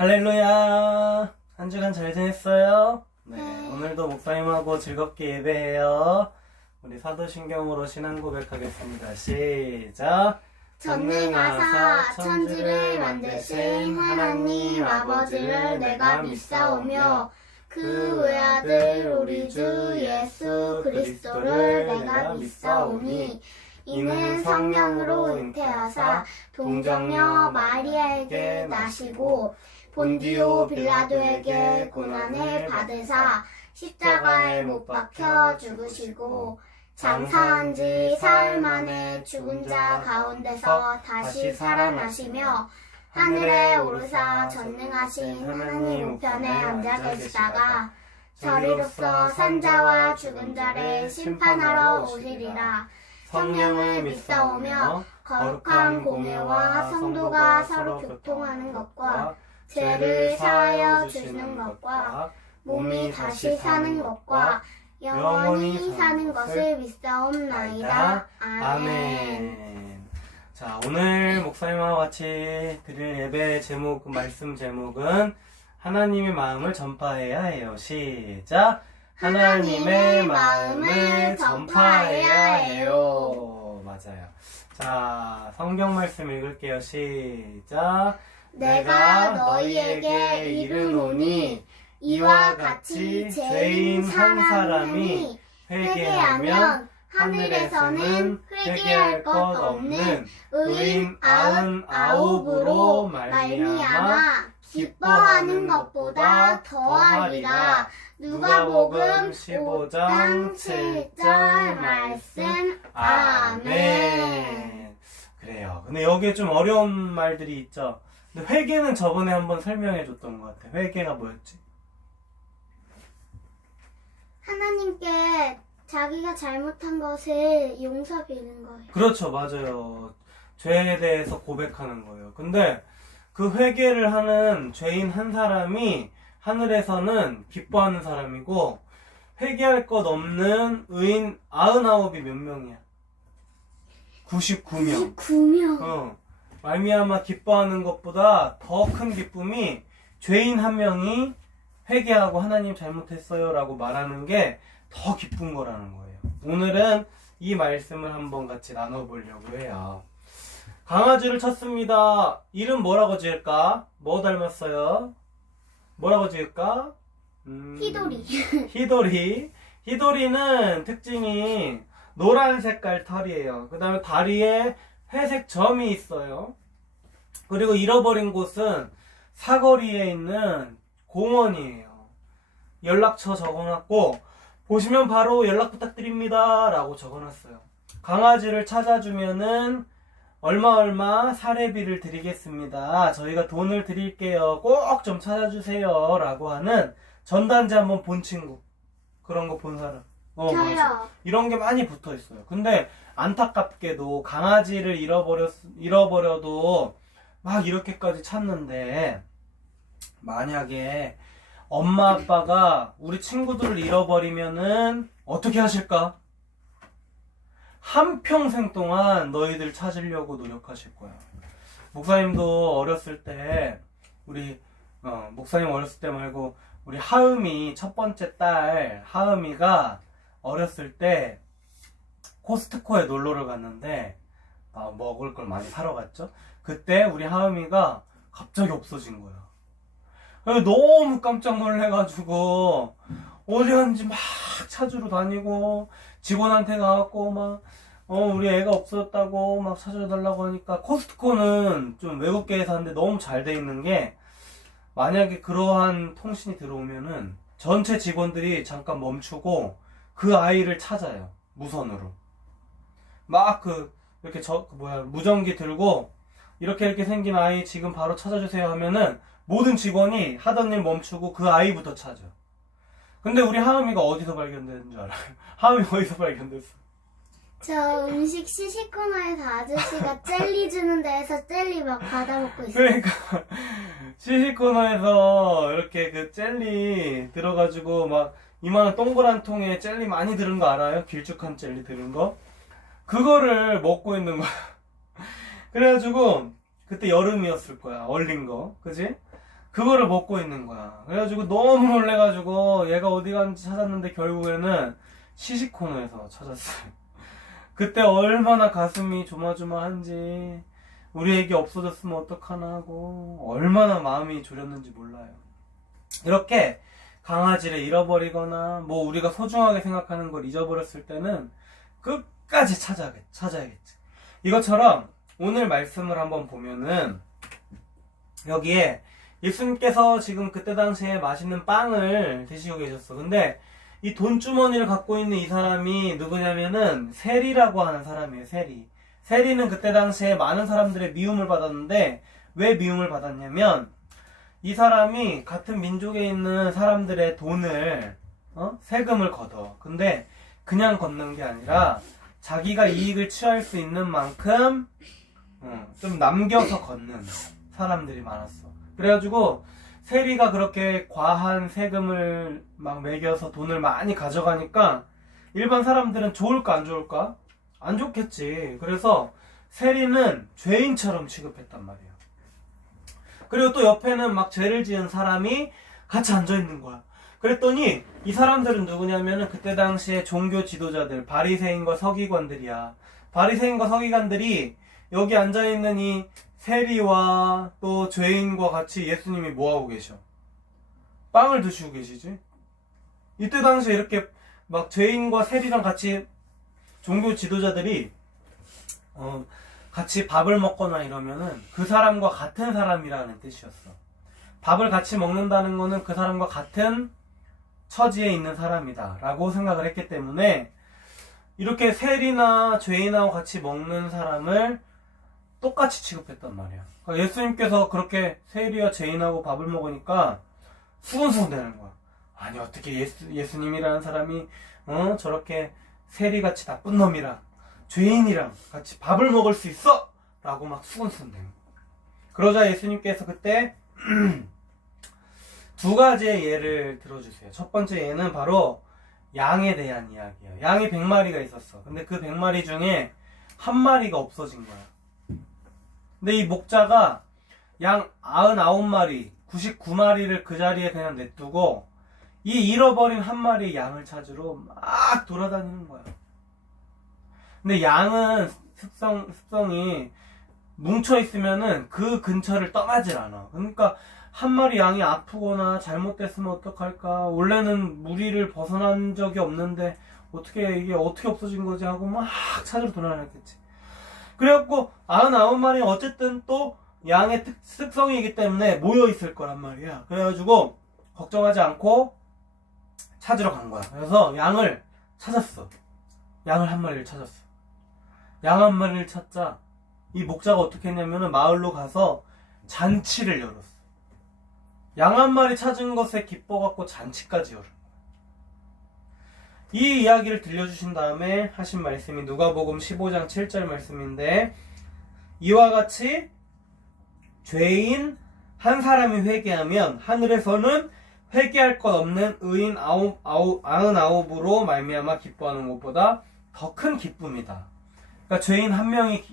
할렐루야! 한 주간 잘 지냈어요? 네, 오늘도 목사님하고 즐겁게 예배해요. 우리 사도신경으로 신앙 고백하겠습니다. 시작! 전능하사 천지를 만드신 하나님 아버지를 내가 믿사오며 그 외아들 우리 주 예수 그리스도를 내가 믿사오니 이는 성령으로 잉태하사 동정녀 마리아에게 나시고 본디오 빌라도에게 고난을 받으사 십자가에 못 박혀 죽으시고 장사한 지 사흘 만에 죽은 자 가운데서 다시 살아나시며 하늘에 오르사 전능하신 하나님 우편에 앉아 계시다가 저리로서 산자와 죽은 자를 심판하러 오시리라. 성령을 믿사오며 거룩한 공예와 성도가 서로 교통하는 것과 죄를 사하여 주시는 것과 몸이 다시 사는 것과 영원히 사는 것을 믿사옵나이다. 아멘. 자, 오늘 목사님과 같이 드릴 예배 제목, 말씀 제목은 하나님의 마음을 전파해야 해요. 시작! 하나님의 마음을 전파해야 해요. 맞아요. 자, 성경 말씀 읽을게요. 시작! 내가 너희에게 이르노니 이와 같이 죄인 한 사람이 회개하면 하늘에서는 회개할 것 없는 의인 99으로 말미암아 기뻐하는 것보다 더하리라. 누가복음 15장 7절 말씀. 아멘. 그래요. 근데 여기에 좀 어려운 말들이 있죠. 근데 회개는 저번에 한번 설명해 줬던 것 같아. 회개가 뭐였지? 하나님께 자기가 잘못한 것을 용서 비는 거예요. 그렇죠. 맞아요. 죄에 대해서 고백하는 거예요. 근데 그 회개를 하는 죄인 한 사람이 하늘에서는 기뻐하는 사람이고 회개할 것 없는 의인 99이 몇 명이야? 99명. 99명. 말미암아 기뻐하는 것보다 더 큰 기쁨이 죄인 한 명이 회개하고 하나님 잘못했어요 라고 말하는 게 더 기쁜 거라는 거예요. 오늘은 이 말씀을 한번 같이 나눠보려고 해요. 강아지를 쳤습니다. 이름 뭐라고 지을까? 뭐 닮았어요? 뭐라고 지을까? 히도리. 히도리. 히도리는 특징이 노란 색깔 털이에요. 그 다음에 다리에 회색 점이 있어요. 그리고 잃어버린 곳은 사거리에 있는 공원이에요. 연락처 적어놨고 보시면 바로 연락 부탁드립니다 라고 적어놨어요. 강아지를 찾아주면은 얼마 사례비를 드리겠습니다. 저희가 돈을 드릴게요. 꼭 좀 찾아주세요 라고 하는 전단지 한번 본 친구. 그런 거 본 사람. 저요. 맞아. 이런 게 많이 붙어 있어요. 근데 안타깝게도 강아지를 잃어버려도 막 이렇게까지 찾는데 만약에 엄마 아빠가 우리 친구들을 잃어버리면은 어떻게 하실까? 한평생 동안 너희들 찾으려고 노력하실 거야. 목사님도 어렸을 때 목사님 어렸을 때 말고 우리 하음이 첫 번째 딸 하음이가 어렸을 때 코스트코에 놀러를 갔는데 먹을 걸 많이 사러 갔죠. 그때 우리 하음이가 갑자기 없어진 거야. 너무 깜짝 놀래가지고 어디 갔는지 막 찾으러 다니고 직원한테 가갖고 막 우리 애가 없어졌다고 막 찾아달라고 하니까 코스트코는 좀 외국계 회사인데 너무 잘 돼 있는 게 만약에 그러한 통신이 들어오면은 전체 직원들이 잠깐 멈추고 그 아이를 찾아요. 무선으로 막 이렇게 무전기 들고 이렇게 생긴 아이 지금 바로 찾아주세요 하면은 모든 직원이 하던 일 멈추고 그 아이부터 찾아. 근데 우리 하음이가 어디서 발견된 줄 알아요? 하음이 어디서 발견됐어? 저 음식 시식 코너에서 아저씨가 젤리 주는 데에서 젤리 막 받아먹고 있어요. 그러니까 시식 코너에서 이렇게 그 젤리 들어가지고 막 이만한 동그란 통에 젤리 많이 들은 거 알아요? 길쭉한 젤리 들은 거? 그거를 먹고 있는 거야. 그래가지고 그때 여름이었을 거야. 얼린 거. 그지? 그거를 먹고 있는 거야. 그래가지고 너무 놀래가지고 얘가 어디 갔는지 찾았는데 결국에는 시식 코너에서 찾았어요. 그때 얼마나 가슴이 조마조마한지, 우리 애기 없어졌으면 어떡하나 하고 얼마나 마음이 졸였는지 몰라요. 이렇게 강아지를 잃어버리거나 뭐 우리가 소중하게 생각하는 걸 잊어버렸을 때는 끝까지 찾아야겠지. 이것처럼 오늘 말씀을 한번 보면은 여기에 예수님께서 지금 그때 당시에 맛있는 빵을 드시고 계셨어. 근데 이 돈주머니를 갖고 있는 이 사람이 누구냐면은 세리라고 하는 사람이에요. 세리는 그때 당시에 많은 사람들의 미움을 받았는데, 왜 미움을 받았냐면 이 사람이 같은 민족에 있는 사람들의 돈을 세금을 걷어. 근데 그냥 걷는 게 아니라 자기가 이익을 취할 수 있는 만큼 좀 남겨서 걷는 사람들이 많았어. 그래가지고 세리가 그렇게 과한 세금을 막 매겨서 돈을 많이 가져가니까 일반 사람들은 좋을까 안 좋을까? 안 좋겠지. 그래서 세리는 죄인처럼 취급했단 말이에요. 그리고 또 옆에는 막 죄를 지은 사람이 같이 앉아있는 거야. 그랬더니 이 사람들은 누구냐면은 그때 당시에 종교 지도자들, 바리새인과 서기관들이야. 바리새인과 서기관들이 여기 앉아있는 이 세리와 또 죄인과 같이 예수님이 뭐하고 계셔? 빵을 드시고 계시지? 이때 당시에 이렇게 막 죄인과 세리랑 같이 종교 지도자들이 같이 밥을 먹거나 이러면은 그 사람과 같은 사람이라는 뜻이었어. 밥을 같이 먹는다는 거는 그 사람과 같은 처지에 있는 사람이다 라고 생각을 했기 때문에 이렇게 세리나 죄인하고 같이 먹는 사람을 똑같이 취급했단 말이야. 그러니까 예수님께서 그렇게 세리와 죄인하고 밥을 먹으니까 수근수근 되는 거야. 아니 어떻게 예수님이라는 사람이 저렇게 세리같이 나쁜 놈이랑 죄인이랑 같이 밥을 먹을 수 있어? 라고 막 수근수근 되는 거야. 그러자 예수님께서 그때 두 가지의 예를 들어주세요. 첫 번째 예는 바로 양에 대한 이야기예요. 양이 100마리가 있었어. 근데 그 100마리 중에 한 마리가 없어진 거야. 근데 이 목자가 양 99마리, 99마리를 그 자리에 그냥 냅두고 이 잃어버린 한 마리의 양을 찾으러 막 돌아다니는 거야. 근데 양은 습성이 뭉쳐있으면은 그 근처를 떠나질 않아. 그러니까 한 마리 양이 아프거나 잘못됐으면 어떡할까? 원래는 무리를 벗어난 적이 없는데 이게 어떻게 없어진 거지? 하고 막 찾으러 돌아다녔겠지. 그래갖고 99마리는 어쨌든 또 양의 습성이기 때문에 모여있을 거란 말이야. 그래가지고 걱정하지 않고 찾으러 간 거야. 그래서 양을 찾았어. 양을 한 마리를 찾았어. 양 한 마리를 찾자 이 목자가 어떻게 했냐면은 마을로 가서 잔치를 열었어. 양 한 마리 찾은 것에 기뻐갖고 잔치까지 열은 거야. 이 이야기를 들려주신 다음에 하신 말씀이 누가복음 15장 7절 말씀인데, 이와 같이 죄인 한 사람이 회개하면 하늘에서는 회개할 것 없는 의인 99으로 말미암아 기뻐하는 것보다 더 큰 기쁨이다. 그러니까 죄인 한 명이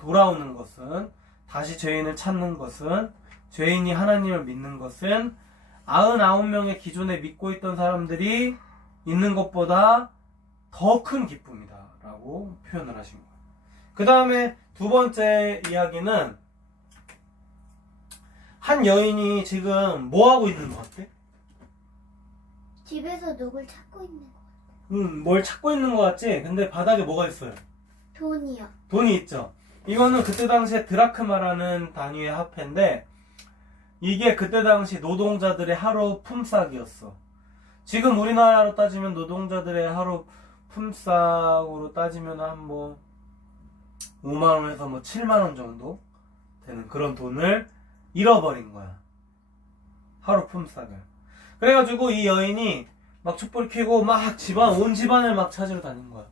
돌아오는 것은, 다시 죄인을 찾는 것은, 죄인이 하나님을 믿는 것은 99명의 기존에 믿고 있던 사람들이 있는 것보다 더 큰 기쁨이다 라고 표현을 하신 거예요. 그 다음에 두 번째 이야기는 한 여인이 지금 뭐 하고 있는 것 같아? 집에서 누굴 찾고 있는 거. 뭘 찾고 있는 것 같지? 근데 바닥에 뭐가 있어요? 돈이요. 돈이 있죠. 이거는 그때 당시에 드라크마라는 단위의 화폐인데, 이게 그때 당시 노동자들의 하루 품삯이었어. 지금 우리나라로 따지면 노동자들의 하루 품삯으로 따지면 한 5만원에서 7만원 정도 되는 그런 돈을 잃어버린 거야. 하루 품삯을. 그래가지고 이 여인이 막 촛불 켜고 막 온 집안을 막 찾으러 다닌 거야.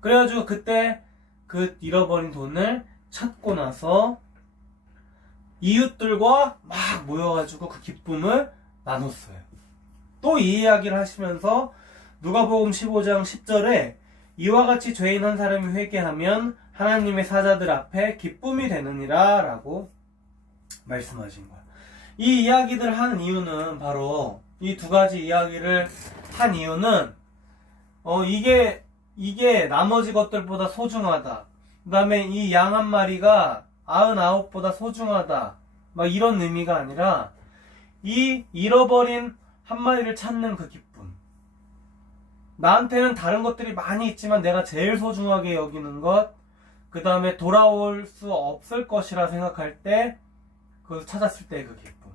그래가지고 그때 그 잃어버린 돈을 찾고 나서 이웃들과 막 모여가지고 그 기쁨을 나눴어요. 또 이 이야기를 하시면서 누가복음 15장 10절에 이와 같이 죄인 한 사람이 회개하면 하나님의 사자들 앞에 기쁨이 되느니라 라고 말씀하신 거야. 이 이야기들을 하는 이유는 바로 이 두 가지 이야기를 한 이유는 이게 나머지 것들보다 소중하다. 그 다음에 이 양 한 마리가 99보다 소중하다. 막 이런 의미가 아니라 이 잃어버린 한 마리를 찾는 그 기쁨. 나한테는 다른 것들이 많이 있지만 내가 제일 소중하게 여기는 것, 그 다음에 돌아올 수 없을 것이라 생각할 때 그것을 찾았을 때의 그 기쁨.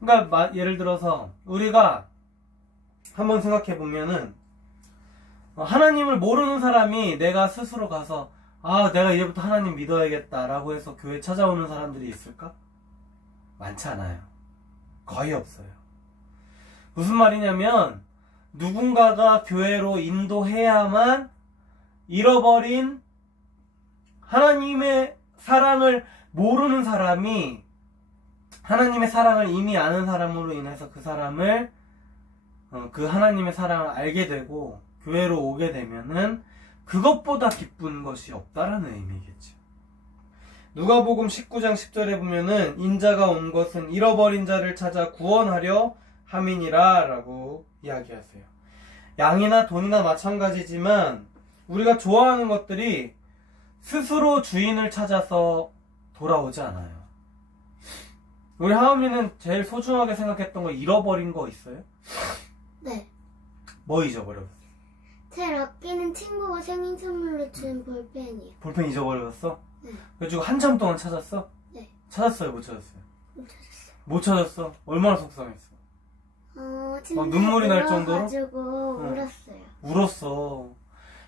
그러니까 예를 들어서 우리가 한번 생각해 보면은 하나님을 모르는 사람이 내가 스스로 가서 내가 이제부터 하나님 믿어야겠다라고 해서 교회 찾아오는 사람들이 있을까? 많지 않아요. 거의 없어요. 무슨 말이냐면 누군가가 교회로 인도해야만 잃어버린 하나님의 사랑을 모르는 사람이 하나님의 사랑을 이미 아는 사람으로 인해서 그 사람을 그 하나님의 사랑을 알게 되고 교회로 오게 되면은 그것보다 기쁜 것이 없다라는 의미겠죠. 누가복음 19장 10절에 보면은 인자가 온 것은 잃어버린 자를 찾아 구원하려 함이니라 라고 이야기하세요. 양이나 돈이나 마찬가지지만 우리가 좋아하는 것들이 스스로 주인을 찾아서 돌아오지 않아요. 우리 하은이는 제일 소중하게 생각했던 거 잃어버린 거 있어요? 네. 뭐 잊어버렸어? 제일 아끼는 친구가 생일 선물로 준 볼펜이요. 볼펜 잊어버렸어? 네. 그래가지고 한참 동안 찾았어? 네. 찾았어요? 못 찾았어요? 못 찾았어요. 못 찾았어? 얼마나 속상했어? 진짜 눈물이 날 정도로? 가지고 울었어요. 울었어.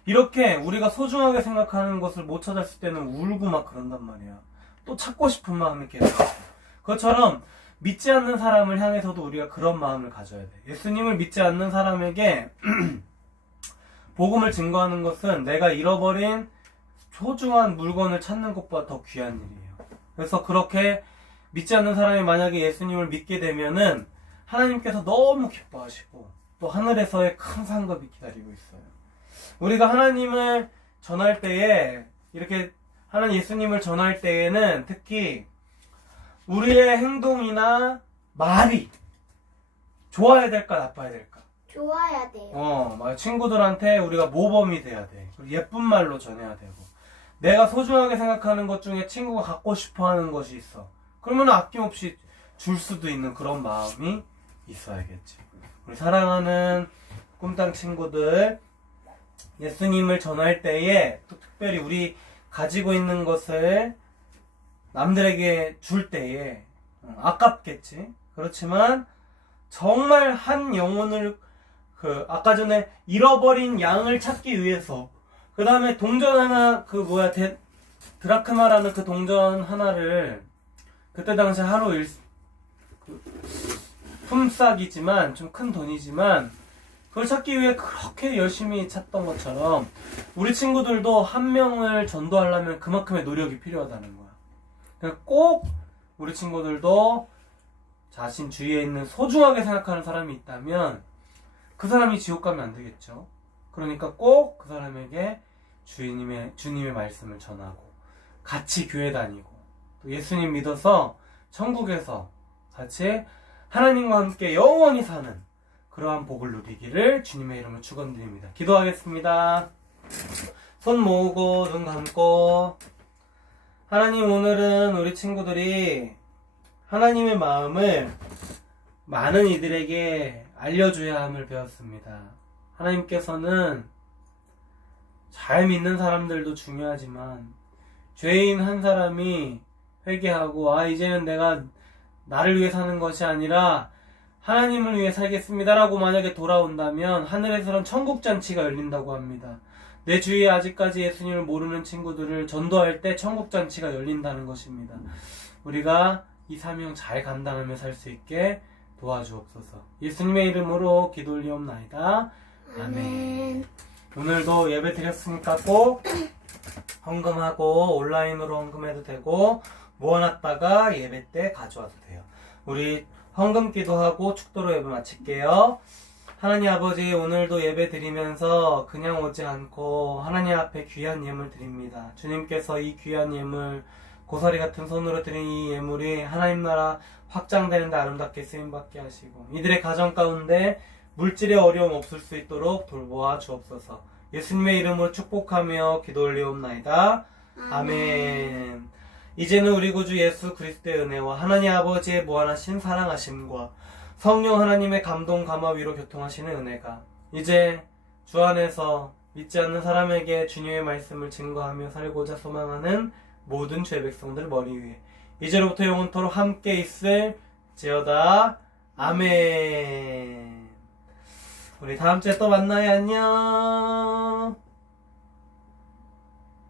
이렇게 우리가 소중하게 생각하는 것을 못 찾았을 때는 울고 막 그런단 말이야. 또 찾고 싶은 마음이 계속 있어. 그것처럼 믿지 않는 사람을 향해서도 우리가 그런 마음을 가져야 돼. 예수님을 믿지 않는 사람에게 복음을 증거하는 것은 내가 잃어버린 소중한 물건을 찾는 것보다 더 귀한 일이에요. 그래서 그렇게 믿지 않는 사람이 만약에 예수님을 믿게 되면은 하나님께서 너무 기뻐하시고 또 하늘에서의 큰 상급이 기다리고 있어요. 우리가 하나님을 전할 때에 이렇게 하나님 예수님을 전할 때에는 특히 우리의 행동이나 말이 좋아야 될까 나빠야 될까? 좋아야 돼요. 친구들한테 우리가 모범이 돼야 돼. 그리고 예쁜 말로 전해야 되고. 내가 소중하게 생각하는 것 중에 친구가 갖고 싶어 하는 것이 있어. 그러면 아낌없이 줄 수도 있는 그런 마음이 있어야겠지. 우리 사랑하는 꿈땅 친구들, 예수님을 전할 때에 또 특별히 우리 가지고 있는 것을 남들에게 줄 때에 아깝겠지. 그렇지만 정말 한 영혼을 아까 전에 잃어버린 양을 찾기 위해서 그 다음에 동전 하나 드라크마라는 그 동전 하나를 그때 당시 하루 품삯이지만 좀 큰 돈이지만 그걸 찾기 위해 그렇게 열심히 찾던 것처럼 우리 친구들도 한 명을 전도하려면 그만큼의 노력이 필요하다는 거야. 그러니까 꼭 우리 친구들도 자신 주위에 있는 소중하게 생각하는 사람이 있다면 그 사람이 지옥 가면 안 되겠죠. 그러니까 꼭 그 사람에게 주님의 말씀을 전하고 같이 교회 다니고 또 예수님 믿어서 천국에서 같이 하나님과 함께 영원히 사는 그러한 복을 누리기를 주님의 이름으로 축원드립니다. 기도하겠습니다. 손 모으고 눈 감고 하나님, 오늘은 우리 친구들이 하나님의 마음을 많은 이들에게 알려줘야 함을 배웠습니다. 하나님께서는 잘 믿는 사람들도 중요하지만 죄인 한 사람이 회개하고 이제는 내가 나를 위해 사는 것이 아니라 하나님을 위해 살겠습니다라고 만약에 돌아온다면 하늘에서는 천국잔치가 열린다고 합니다. 내 주위에 아직까지 예수님을 모르는 친구들을 전도할 때 천국잔치가 열린다는 것입니다. 우리가 이 사명 잘 감당하며 살 수 있게 도와주옵소서. 예수님의 이름으로 기도 올리옵나이다. 아멘. 오늘도 예배 드렸으니까 꼭 헌금하고 온라인으로 헌금해도 되고 모아놨다가 예배 때 가져와도 돼요. 우리 헌금 기도하고 축도로 예배 마칠게요. 하나님 아버지, 오늘도 예배 드리면서 그냥 오지 않고 하나님 앞에 귀한 예물 드립니다. 주님께서 이 귀한 예물, 고사리 같은 손으로 드린 이 예물이 하나님 나라 확장되는데 아름답게 쓰임받게 하시고 이들의 가정 가운데 물질의 어려움 없을 수 있도록 돌보아 주옵소서. 예수님의 이름으로 축복하며 기도 올리옵나이다. 아멘. 이제는 우리 구주 예수 그리스도의 은혜와 하나님 아버지의 무한하신 사랑하심과 성령 하나님의 감동 감화 위로 교통하시는 은혜가 이제 주 안에서 믿지 않는 사람에게 주님의 말씀을 증거하며 살고자 소망하는 모든 죄 백성들 머리 위에 이제로부터 영원토록 함께 있을지어다. 아멘. 우리 다음 주에 또 만나요. 안녕.